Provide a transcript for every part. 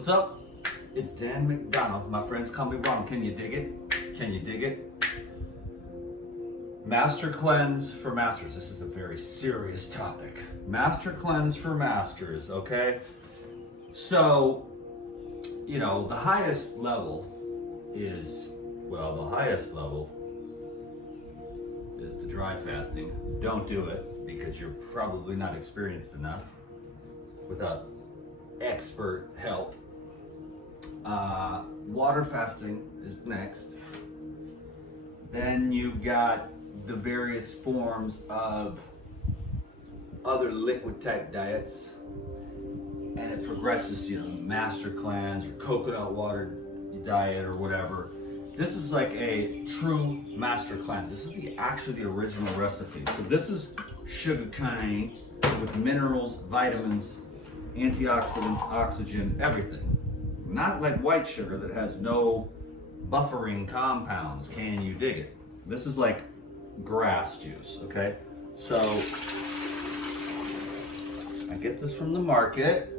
What's up? It's Dan McDonald. My friends call me Ron. Can you dig it? Can you dig it? Master cleanse for masters. This is a very serious topic. Master cleanse for masters, okay? So, the highest level is the dry fasting. Don't do it because you're probably not experienced enough without expert help. Water fasting is next. Then you've got the various forms of other liquid type diets, and it progresses, master cleanse or coconut water diet or whatever. This is like a true master cleanse. This is actually the original recipe. So this is sugar cane with minerals, vitamins, antioxidants, oxygen, everything. Not like white sugar that has no buffering compounds. Can you dig it? This is like grass juice, okay? So I get this from the market,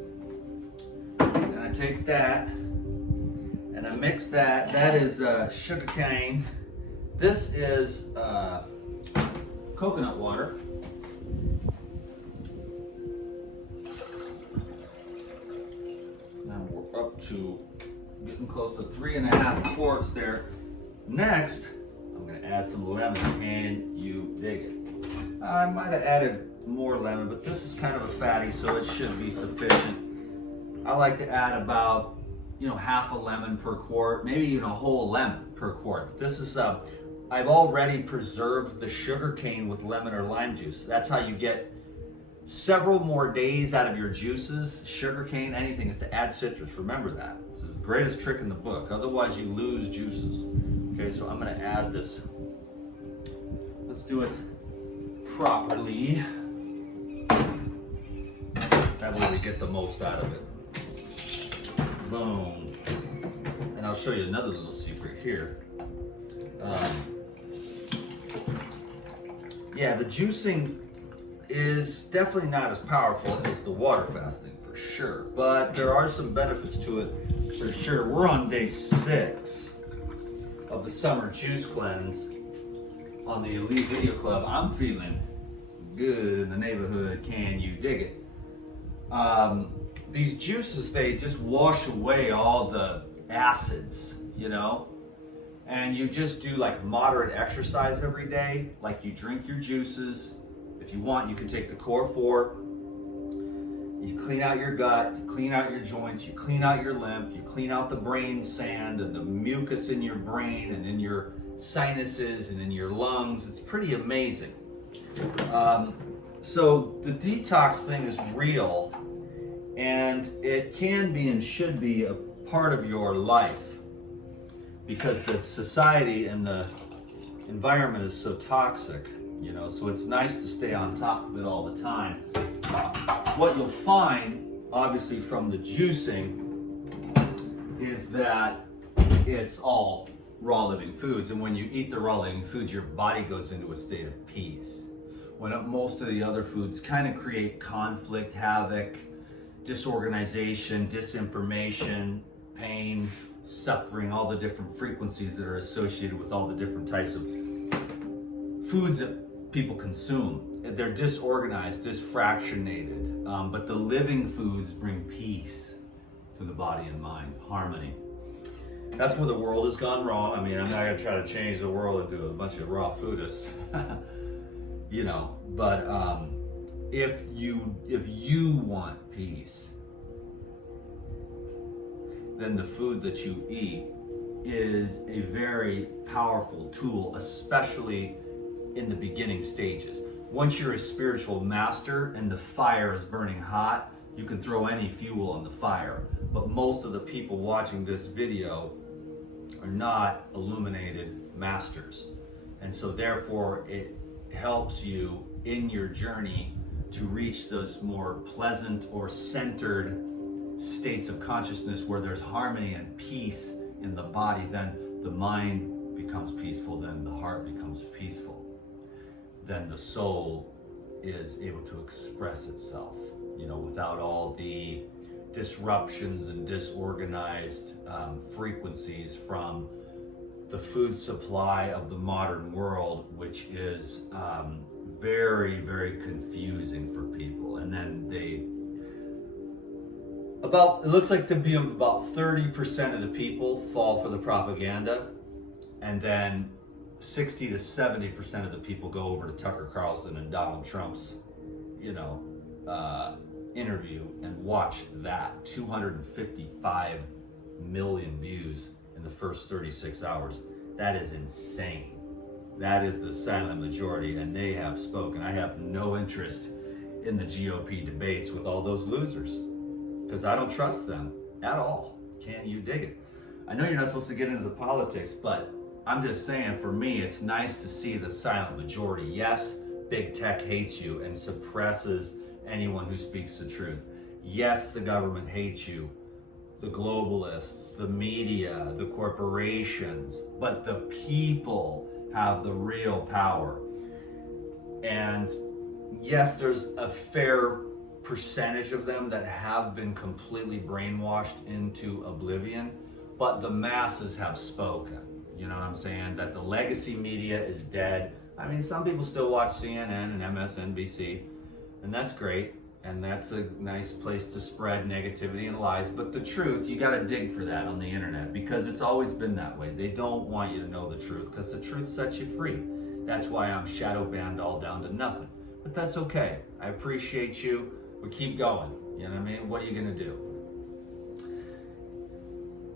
and I take that and I mix that. That is sugar cane. This is coconut water. Now we're up to getting close to 3.5 quarts there. Next, I'm gonna add some lemon. Can you dig it? I might have added more lemon, but this is kind of a fatty, so it should be sufficient. I like to add about, half a lemon per quart, maybe even a whole lemon per quart. This is, I've already preserved the sugar cane with lemon or lime juice. That's how you get several more days out of your juices. Sugar cane, anything, is to add citrus. Remember that. It's the greatest trick in the book. Otherwise, you lose juices. Okay, so I'm gonna add this. Let's do it properly. That way we get the most out of it. Boom. And I'll show you another little secret here. The juicing is definitely not as powerful as the water fasting, for sure. But there are some benefits to it, for sure. We're on day 6 of the summer juice cleanse on the Elite Video Club. I'm feeling good in the neighborhood. Can you dig it? These juices, they just wash away all the acids, and you just do like moderate exercise every day. Like you drink your juices. If you want, you can take the Core 4. You clean out your gut, you clean out your joints, you clean out your lymph, you clean out the brain sand and the mucus in your brain and in your sinuses and in your lungs. It's pretty amazing. So the detox thing is real, and it can be and should be a part of your life because the society and the environment is so toxic, so it's nice to stay on top of it all the time. What you'll find, obviously, from the juicing is that it's all raw living foods, and when you eat the raw living foods, your body goes into a state of peace. When most of the other foods kind of create conflict, havoc, disorganization, disinformation, pain, suffering, all the different frequencies that are associated with all the different types of foods that people consume. They're disorganized, disfractionated, but the living foods bring peace to the body and mind, harmony. That's where the world has gone wrong. I mean, I'm not gonna try to change the world into a bunch of raw foodists, but if you want peace, then the food that you eat is a very powerful tool, especially in the beginning stages. Once you're a spiritual master and the fire is burning hot, you can throw any fuel on the fire. But most of the people watching this video are not illuminated masters. And so therefore it helps you in your journey to reach those more pleasant or centered states of consciousness where there's harmony and peace in the body. Then the mind becomes peaceful, then the heart becomes peaceful. Then the soul is able to express itself, without all the disruptions and disorganized frequencies from the food supply of the modern world, which is very, very confusing for people. And then it looks like to be about 30% of the people fall for the propaganda, and then 60 to 70% of the people go over to Tucker Carlson and Donald Trump's, interview and watch that. 255 million views in the first 36 hours. That is insane. That is the silent majority, and they have spoken. I have no interest in the GOP debates with all those losers, because I don't trust them at all. Can you dig it? I know you're not supposed to get into the politics, but I'm just saying, for me, it's nice to see the silent majority. Yes, big tech hates you and suppresses anyone who speaks the truth. Yes, the government hates you, the globalists, the media, the corporations, but the people have the real power. And yes, there's a fair percentage of them that have been completely brainwashed into oblivion, but the masses have spoken. You know what I'm saying? That the legacy media is dead. I mean, some people still watch CNN and MSNBC, and that's great, and that's a nice place to spread negativity and lies, but the truth, you gotta dig for that on the internet, because it's always been that way. They don't want you to know the truth, because the truth sets you free. That's why I'm shadow banned all down to nothing. But that's okay. I appreciate you. We keep going. You know what I mean? What are you gonna do?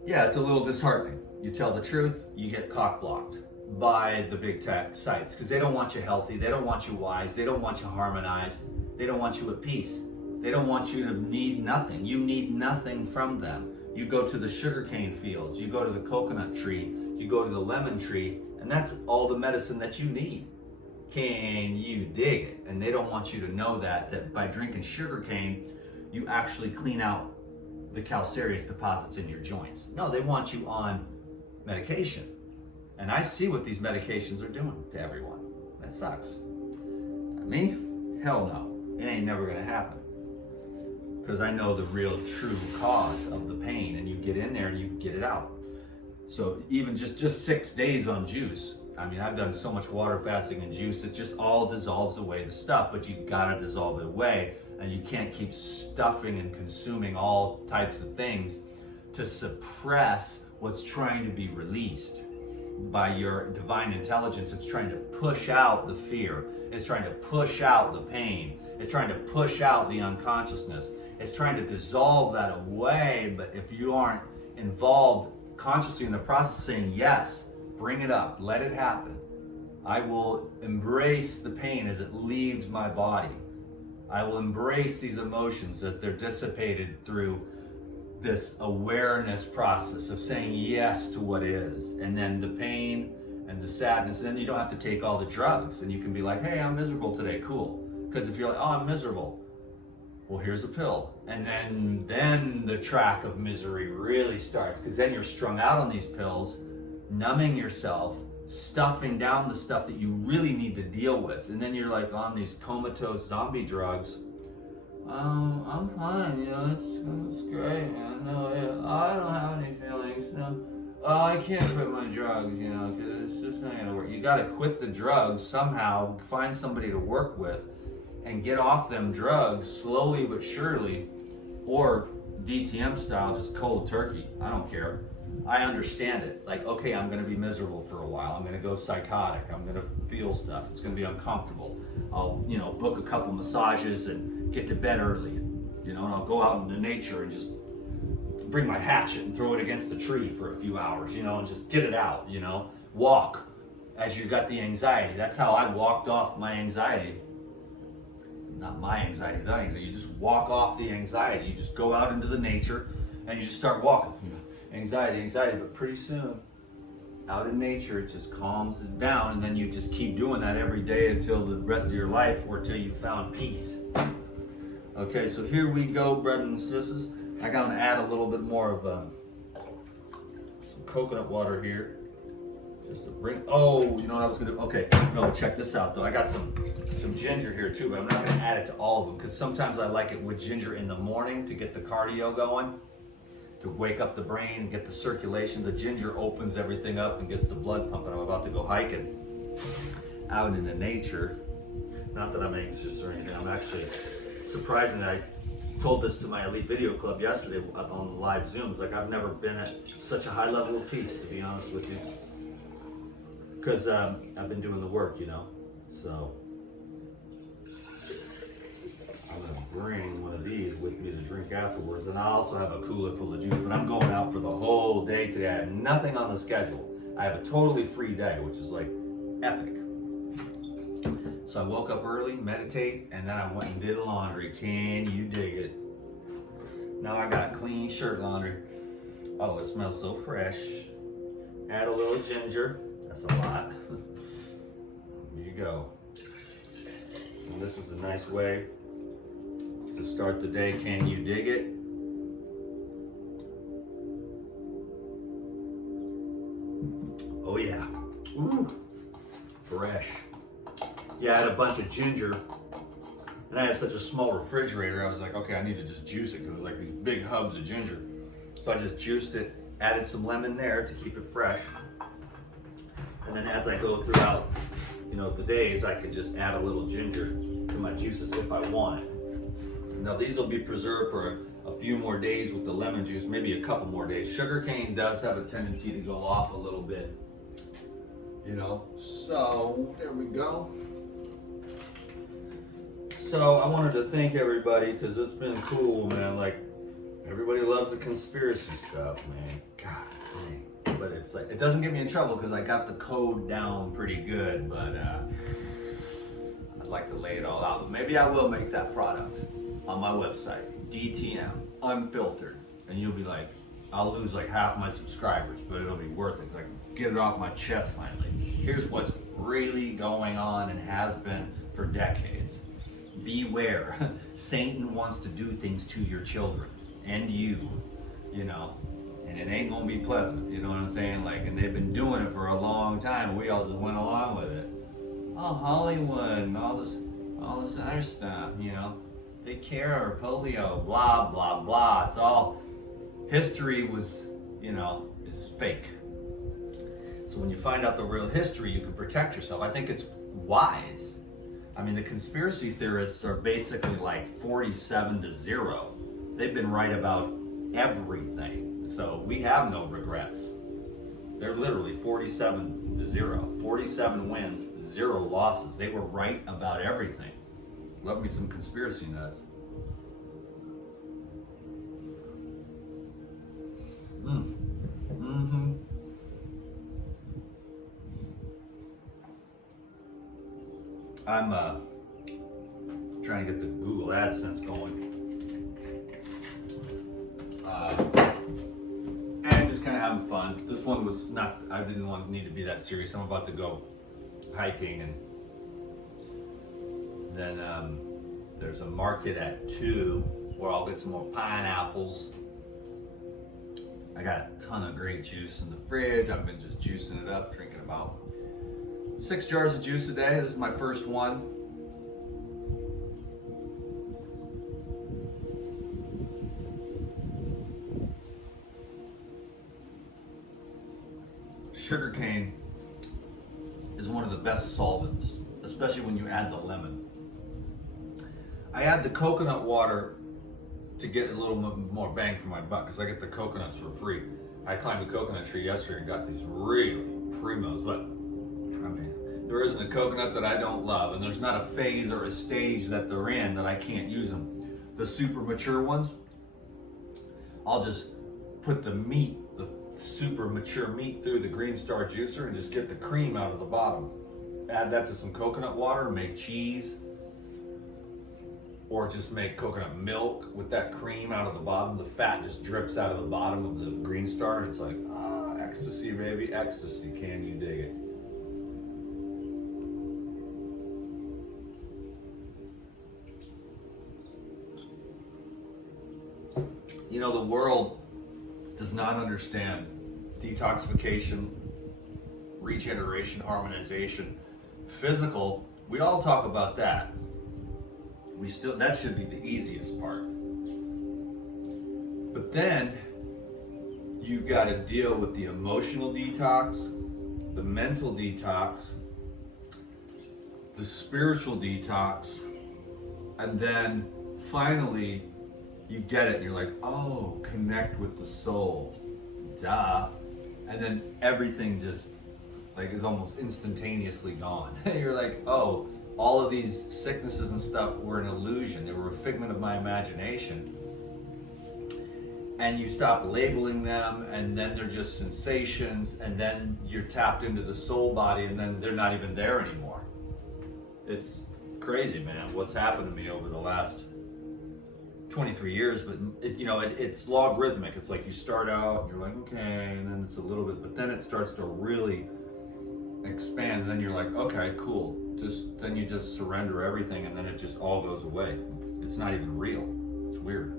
Yeah, it's a little disheartening. You tell the truth, you get cock blocked by the big tech sites, because they don't want you healthy, they don't want you wise, they don't want you harmonized, they don't want you at peace. They don't want you to need nothing. You need nothing from them. You go to the sugarcane fields, you go to the coconut tree, you go to the lemon tree, and that's all the medicine that you need. Can you dig it? And they don't want you to know that by drinking sugarcane, you actually clean out the calcareous deposits in your joints. No, they want you on medication. And I see what these medications are doing to everyone. That sucks. Me? Hell no. It ain't never gonna happen. Because I know the real true cause of the pain, and you get in there and you get it out. So even just 6 days on juice, I mean, I've done so much water fasting and juice, it just all dissolves away the stuff, but you gotta dissolve it away, and you can't keep stuffing and consuming all types of things to suppress what's trying to be released by your divine intelligence. It's trying to push out the fear. It's trying to push out the pain. It's trying to push out the unconsciousness. It's trying to dissolve that away, but if you aren't involved consciously in the process, saying, yes, bring it up, let it happen. I will embrace the pain as it leaves my body. I will embrace these emotions as they're dissipated through this awareness process of saying yes to what is. And then the pain and the sadness, and then you don't have to take all the drugs, and you can be like, hey, I'm miserable today, cool. Because if you're like, oh, I'm miserable, well, here's a pill. And then the track of misery really starts, because then you're strung out on these pills, numbing yourself, stuffing down the stuff that you really need to deal with. And then you're like on these comatose zombie drugs. I'm fine, it's great, man. No, I don't have any feelings. No, I can't quit my drugs, because it's just not gonna work. You gotta quit the drugs somehow, find somebody to work with, and get off them drugs slowly but surely, or DTM style, just cold turkey. I don't care. I understand it. Like, okay, I'm gonna be miserable for a while. I'm gonna go psychotic. I'm gonna feel stuff. It's gonna be uncomfortable. I'll, book a couple massages and get to bed early, and I'll go out into nature and just bring my hatchet and throw it against the tree for a few hours, and just get it out, walk as you got the anxiety. That's how I walked off my anxiety. Not my anxiety, the anxiety. You just walk off the anxiety. You just go out into the nature and you just start walking. Anxiety, but pretty soon, out in nature, it just calms it down, and then you just keep doing that every day until the rest of your life, or till you found peace. Okay, so here we go, brothers and sisters. I gotta add a little bit more of some coconut water here. Just to bring, oh, you know what I was gonna do? Okay, no, check this out though. I got some ginger here too, but I'm not gonna add it to all of them because sometimes I like it with ginger in the morning to get the cardio going, to wake up the brain and get the circulation. The ginger opens everything up and gets the blood pumping. I'm about to go hiking out in the nature. Not that I'm anxious or anything. I'm actually surprising that I told this to my elite video club yesterday on the live Zooms. Like, I've never been at such a high level of peace, to be honest with you. Because I've been doing the work, you know. So I'm gonna bring one of these with me to drink afterwards, and I also have a cooler full of juice. But I'm going out for the whole day today. I have nothing on the schedule. I have a totally free day, which is like epic. So I woke up early, meditate, and then I went and did laundry. Can you dig it? Now I got clean shirt laundry. Oh, it smells so fresh. Add a little ginger. That's a lot. There you go. And this is a nice way to start the day. Can you dig it? Oh yeah. Ooh, fresh. Yeah, I had a bunch of ginger, and I had such a small refrigerator. I was like, okay, I need to just juice it because it's like these big hubs of ginger. So I just juiced it, added some lemon there to keep it fresh. And then as I go throughout, you know, the days, I could just add a little ginger to my juices if I want it. Now these will be preserved for a few more days with the lemon juice, maybe a couple more days. Sugarcane does have a tendency to go off a little bit, you know. So there we go. So I wanted to thank everybody because it's been cool, man. Like, everybody loves the conspiracy stuff, man. God dang. But it's like, it doesn't get me in trouble because I got the code down pretty good, but I'd like to lay it all out. But maybe I will make that product on my website, DTM, unfiltered. And you'll be like, I'll lose like half my subscribers, but it'll be worth it because I can get it off my chest finally. Here's what's really going on and has been for decades. Beware. Satan wants to do things to your children and you know, and it ain't gonna be pleasant, you know what I'm saying? Like, and they've been doing it for a long time. We all just went along with it. Oh, Hollywood and all this other stuff, you know. Big care, polio, blah, blah, blah. It's all, history was, you know, is fake. So when you find out the real history, you can protect yourself. I think it's wise. I mean, the conspiracy theorists are basically like 47-0. They've been right about everything. So we have no regrets. They're literally 47-0. 47 wins, 0 losses. They were right about everything. Love me some conspiracy nuts. Mm-hmm. I'm trying to get the Google AdSense going. And just kind of having fun. This one was not, I didn't need to be that serious. I'm about to go hiking, and then there's a market at 2 where I'll get some more pineapples. I got a ton of great juice in the fridge. I've been just juicing it up, drinking about 6 jars of juice a day. This is my first one. Sugarcane is one of the best solvents, especially when you add the lemon. I add the coconut water to get a little more bang for my buck because I get the coconuts for free. I climbed a coconut tree yesterday and got these really primos, but I mean, there isn't a coconut that I don't love, and there's not a phase or a stage that they're in that I can't use them. The super mature ones, I'll just put the meat, the super mature meat, through the Green Star juicer and just get the cream out of the bottom. Add that to some coconut water and make cheese, or just make coconut milk with that cream out of the bottom. The fat just drips out of the bottom of the Green Star, and it's like, ecstasy, baby, ecstasy. Can you dig it? You know, the world does not understand detoxification, regeneration, harmonization, physical, we all talk about that. That should be the easiest part. But then you've got to deal with the emotional detox, the mental detox, the spiritual detox, and then finally you get it and you're like, oh, connect with the soul. Duh. And then everything just like is almost instantaneously gone. You're like, oh, all of these sicknesses and stuff were an illusion. They were a figment of my imagination. And you stop labeling them, and then they're just sensations, and then you're tapped into the soul body, and then they're not even there anymore. It's crazy, man, what's happened to me over the last 23 years, but it's logarithmic. It's like you start out, and you're like, okay, and then it's a little bit, but then it starts to really expand, and then you're like, okay, cool. Then you just surrender everything, and then it just all goes away. It's not even real. It's weird.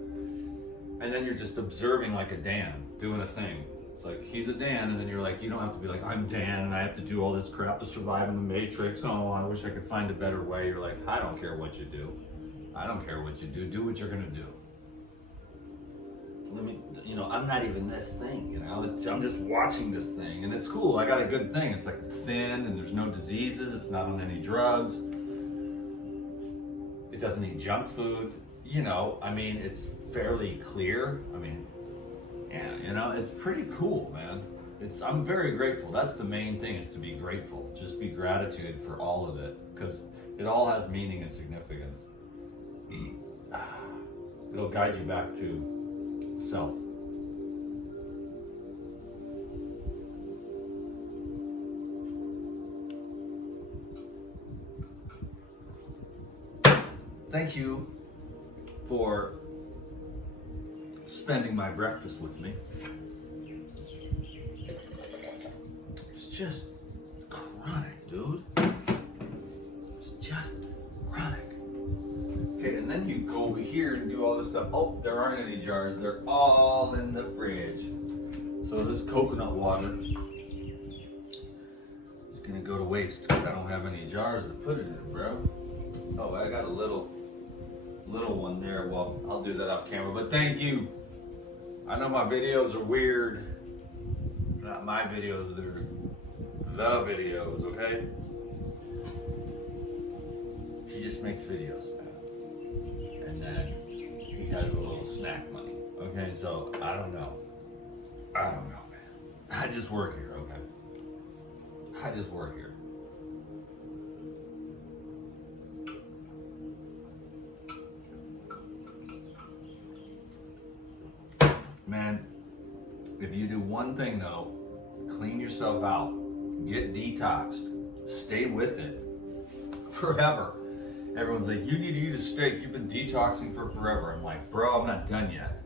And then you're just observing like a Dan doing a thing. It's like, he's a Dan, and then you're like, you don't have to be like, I'm Dan, and I have to do all this crap to survive in the Matrix. Oh, I wish I could find a better way. You're like, I don't care what you do. I don't care what you do. Do what you're gonna do. I'm not even this thing, I'm just watching this thing, and it's cool. I got a good thing. It's like it's thin, and there's no diseases. It's not on any drugs. It doesn't eat junk food. It's fairly clear. It's pretty cool, man. I'm very grateful. That's the main thing, is to be grateful. Just be gratitude for all of it, because it all has meaning and significance. It'll guide you back to self. Thank you for spending my breakfast with me. It's just chronic, dude. It's just chronic. Okay, and then you go over here and do all this stuff. Oh, there aren't any jars. They're all in the fridge. So this coconut water is gonna go to waste because I don't have any jars to put it in, bro. Oh, I got a little one there. Well, I'll do that off camera, but thank you. I know my videos are weird. Not my videos, they're the videos, okay? He just makes videos, man. And then he has a little snack money. Okay, so I don't know, man. I just work here, okay? I just work here. Man, if you do one thing though, clean yourself out, get detoxed, stay with it forever. Everyone's like, you need to eat a steak, you've been detoxing for forever. I'm like, bro, I'm not done yet.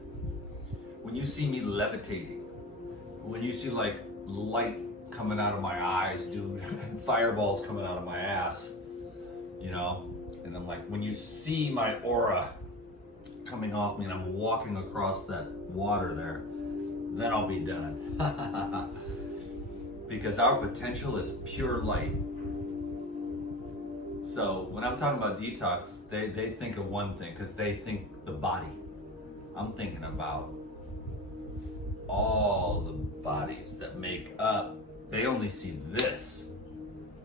When you see me levitating, when you see like light coming out of my eyes, dude, and fireballs coming out of my ass, and I'm like, when you see my aura coming off me and I'm walking across that water there, then I'll be done. Because our potential is pure light. So when I'm talking about detox, they think of one thing, because they think the body. I'm thinking about all the bodies that make up. They only see this.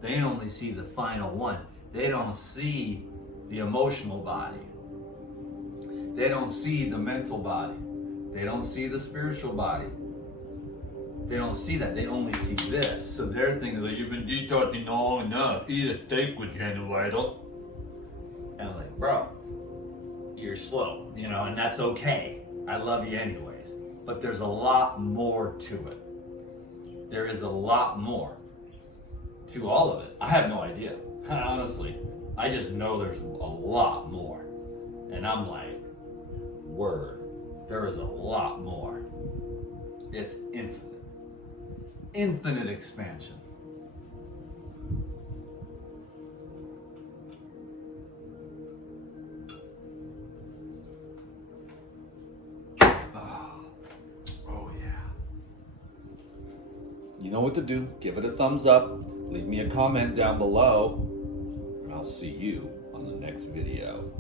They only see the final one. They don't see the emotional body. They don't see the mental body. They don't see the spiritual body. They don't see that. They only see this. So their thing is like, you've been detoxing long enough. Eat a steak with generator. And I'm like, bro, you're slow, and that's okay. I love you anyways. But there's a lot more to it. There is a lot more to all of it. I have no idea. Honestly, I just know there's a lot more. And I'm like, word, there is a lot more. It's infinite. Infinite expansion. Oh yeah. You know what to do. Give it a thumbs up. Leave me a comment down below. And I'll see you on the next video.